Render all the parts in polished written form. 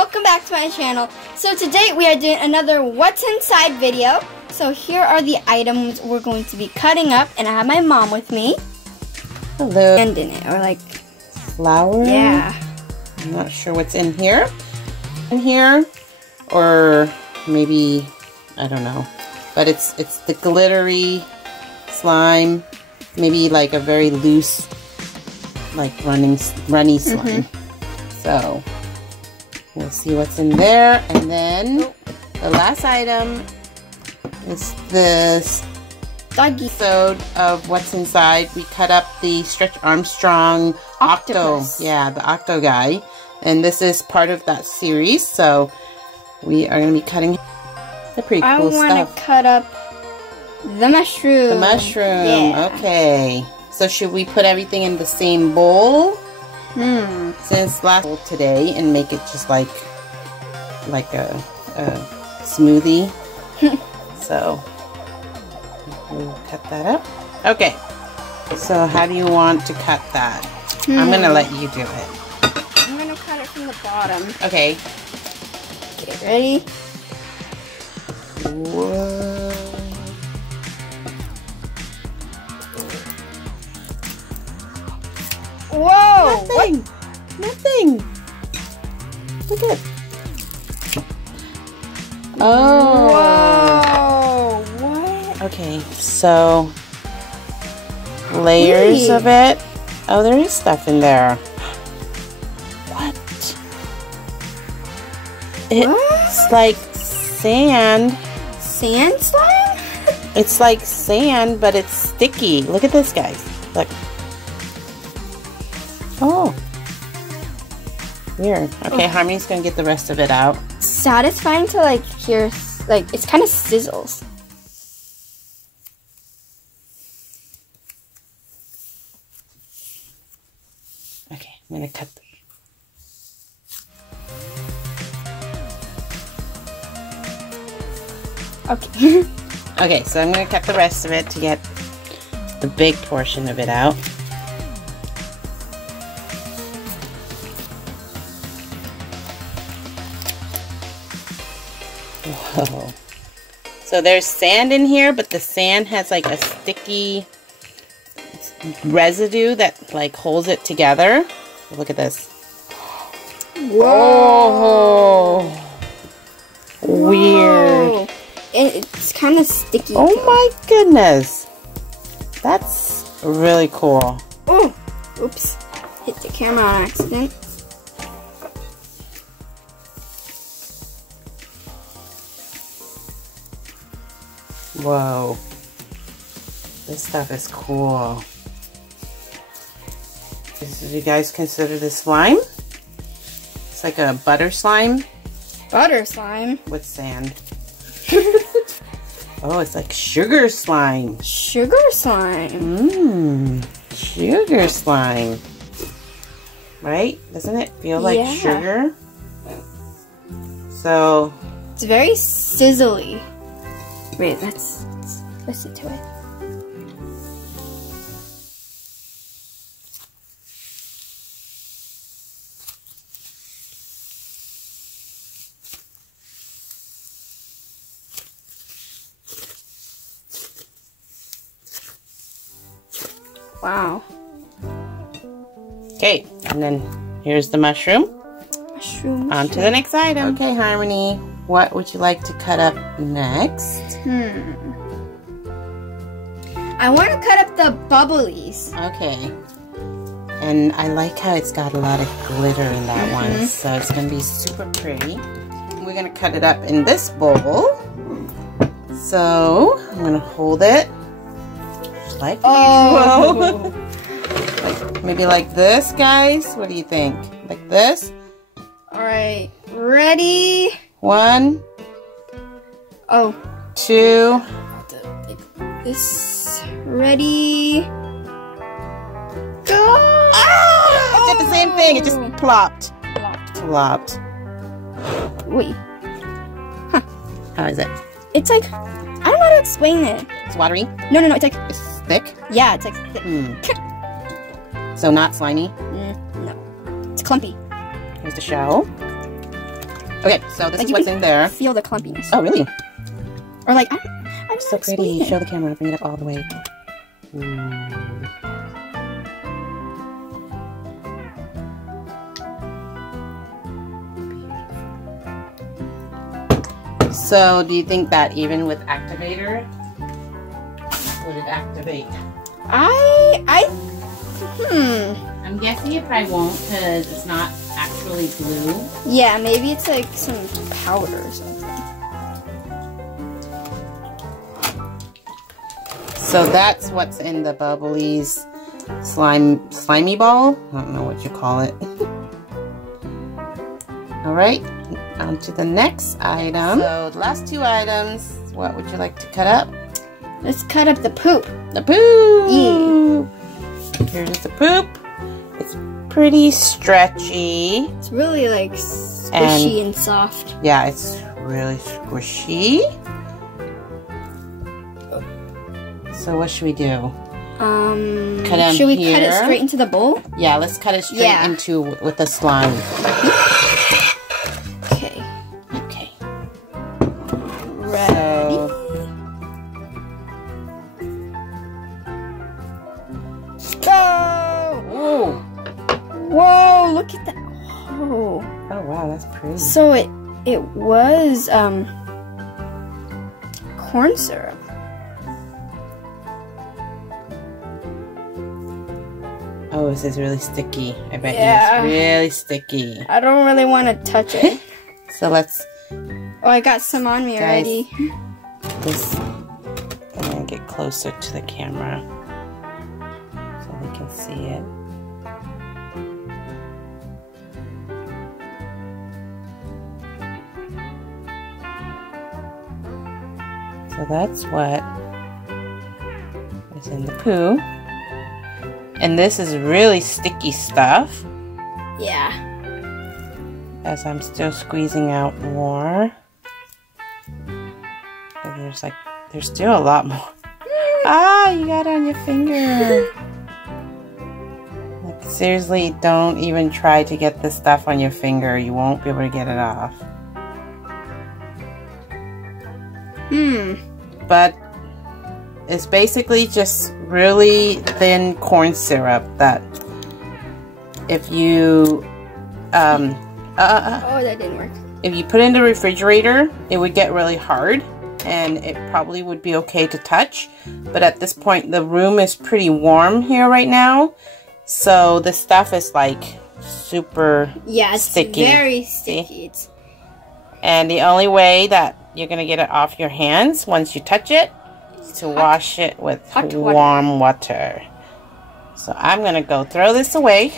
welcome back to my channel. So today we are doing another what's inside video. So here are the items we're going to be cutting up, and I have my mom with me. Hello. And in it, or like flour. Yeah. I'm not sure what's in here. Or maybe, I don't know. But it's the glittery slime. Maybe like a very loose, like runny slime. So we'll see what's in there. And then the last item is this doggy episode of what's inside. We cut up the Stretch Armstrong octopus. Yeah, the octo guy. And this is part of that series. So we are going to be cutting the pretty cool stuff. I want to cut up the mushroom. The mushroom. Yeah. Okay. So should we put everything in the same bowl? Since last bowl today, and make it just like a smoothie. So we'll cut that up. Okay. So how do you want to cut that? I'm gonna let you do it. I'm gonna cut it from the bottom. Okay. Okay, ready? Whoa. Whoa! Nothing. Nothing. Look at. Oh. Whoa! What? Okay, so layers of it. Oh, there is stuff in there. What? It's like sand. Sand slime? It's like sand, but it's sticky. Look at this, guys. Look. Oh. Weird. Okay, Harmony's gonna get the rest of it out. Satisfying to like hear, like it's kind of sizzles. Okay, I'm gonna cut them. Okay. Okay, so I'm gonna cut the rest of it to get the big portion of it out. Whoa. So there's sand in here, but the sand has like a sticky residue that like holds it together. Look at this. Whoa. Weird. It's kind of sticky. Oh my goodness. That's really cool. Oh, oops. Hit the camera on accident. Whoa. This stuff is cool. Do you guys consider this slime? It's like a butter slime. Butter slime? With sand. Oh, it's like sugar slime. Sugar slime. Sugar slime. Right? Doesn't it feel like sugar? So it's very sizzly. Wait, let's listen to it. Wow. Okay, and then here's the mushroom. Mushroom. On to the next item. Okay, Harmony, what would you like to cut up next? I want to cut up the bubblies. Okay. And I like how it's got a lot of glitter in that one, so it's going to be super pretty. We're going to cut it up in this bowl. So, I'm going to hold it like usual. Like, maybe like this, guys. What do you think? Like this? Alright, ready? 1, oh, 2. Like this. Ready? Go! Ah! It did the same thing. It just plopped. Plopped. Wait. Huh. How is it? It's like, I don't know how to explain it. It's watery? No, it's like... It's thick? Yeah, it's like thick. So not slimy? No. It's clumpy. Here's the shell. Okay, so this is what's in there. Feel the clumpiness. Oh, really? Or like, I'm So pretty. Show the camera. Bring it up all the way. So, do you think that even with activator, would it activate? I'm guessing it probably won't because it's not actually glue. Yeah, maybe it's like some powder or something. So that's what's in the Bubblies slimy ball. I don't know what you call it. All right, on to the next item. So the last two items, what would you like to cut up? Let's cut up the poop. The poop! Yeah. Here's the poop. It's pretty stretchy. It's really like squishy and soft. Yeah, it's really squishy. So what should we do? Should we cut it straight into the bowl? Yeah, let's cut it straight into with the slime. Okay. Okay. Ready. Go! Whoa! Whoa! Look at that! Oh. Oh wow, that's pretty. So it was corn syrup. Oh, this is really sticky. I bet you it's really sticky. I don't really want to touch it. So let's... Oh, I got some on me already. I'm going to get closer to the camera so they can see it. So that's what is in the poo. And this is really sticky stuff. Yeah. As I'm still squeezing out more. And there's still a lot more. Ah, you got it on your finger. Like seriously, don't even try to get this stuff on your finger. You won't be able to get it off. But it's basically just really thin corn syrup that if you oh, that didn't work. If you put it in the refrigerator, it would get really hard and it probably would be okay to touch. But at this point, the room is pretty warm here right now. So the stuff is like super sticky. Very sticky. And the only way that you're going to get it off your hands once you touch it is to wash it with warm water. So I'm going to go throw this away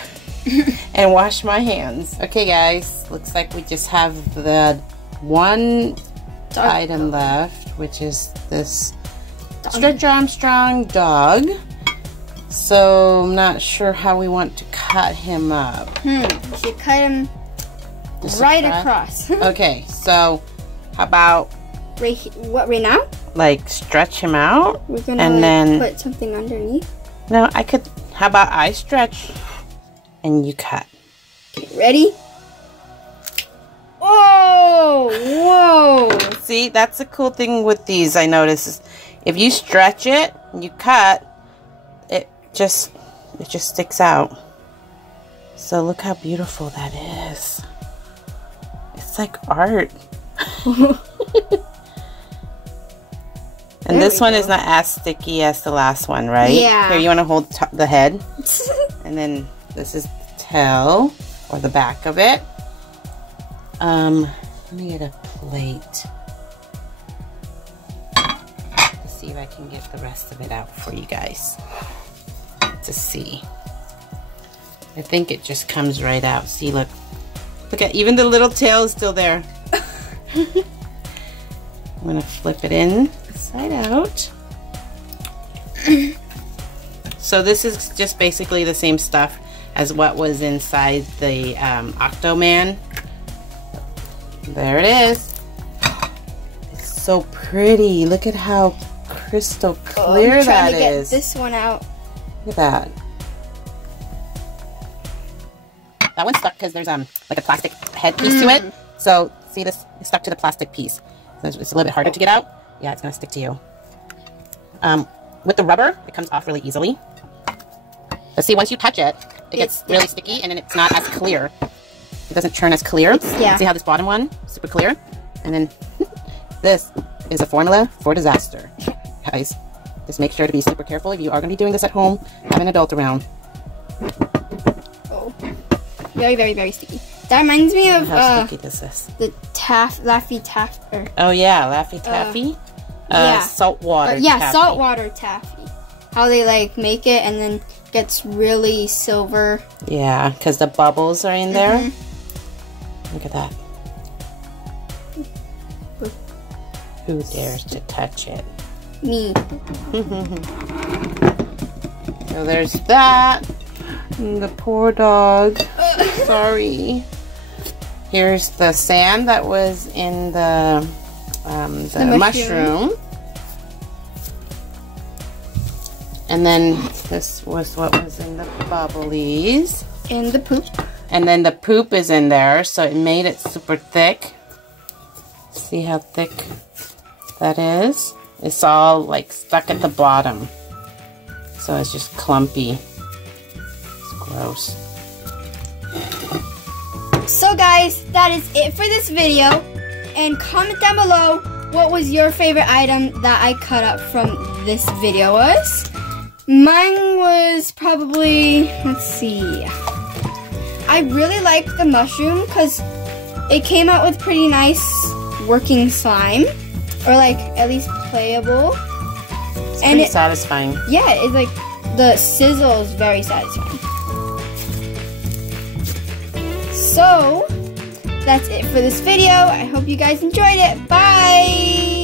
and wash my hands. Okay guys, looks like we just have the one item left, which is this Stretch Armstrong dog. So I'm not sure how we want to cut him up. We should cut him right across. Okay, so how about right now? Like stretch him out? We're gonna then put something underneath. No, I could. How about I stretch and you cut? Okay, ready? Oh, whoa! See, that's the cool thing with these. I notice is if you stretch it and you cut, it just sticks out. So look how beautiful that is. It's like art. And this one is not as sticky as the last one, right? Yeah. Here, you want to hold the head. And then this is the tail, or the back of it. Let me get a plate. Let's see if I can get the rest of it out for you guys to see. I think it just comes right out. See, look. Look at, even the little tail is still there. I'm going to flip it inside out. So this is just basically the same stuff as what was inside the Octoman. There it is. It's so pretty. Look at how crystal clear that is. I'm trying to get this one out. Look at that. That one's stuck because there's like a plastic head piece to it. So See this? It's stuck to the plastic piece. So it's a little bit harder to get out. Yeah, it's going to stick to you. With the rubber, it comes off really easily. But see, once you touch it, it gets really sticky, and then it's not as clear. It doesn't turn as clear. Yeah. See how this bottom one, super clear? And then this is a formula for disaster. Guys, just make sure to be super careful if you are going to be doing this at home. Have an adult around. Oh, very, very, very sticky. That reminds me of how sticky is this? The Laffy Taffy. Oh yeah, Laffy Taffy. Yeah. Saltwater. Yeah, taffy. saltwater taffy. How they like make it and then gets really silver. Yeah, because the bubbles are in there. Look at that. Who dares to touch it? Me. So there's that. And the poor dog. Sorry. Here's the sand that was in the mushroom. And then this was what was in the bubblies. And the poop. And then the poop is in there, so it made it super thick. See how thick that is? It's all like stuck at the bottom. So it's just clumpy. It's gross. So guys, that is it for this video. And comment down below what was your favorite item that I cut up from this video was. Mine was probably, let's see. I really liked the mushroom because it came out with pretty nice working slime. Or like at least playable. It's pretty satisfying. Yeah, it's like the sizzle is very satisfying. So, that's it for this video. I hope you guys enjoyed it. Bye!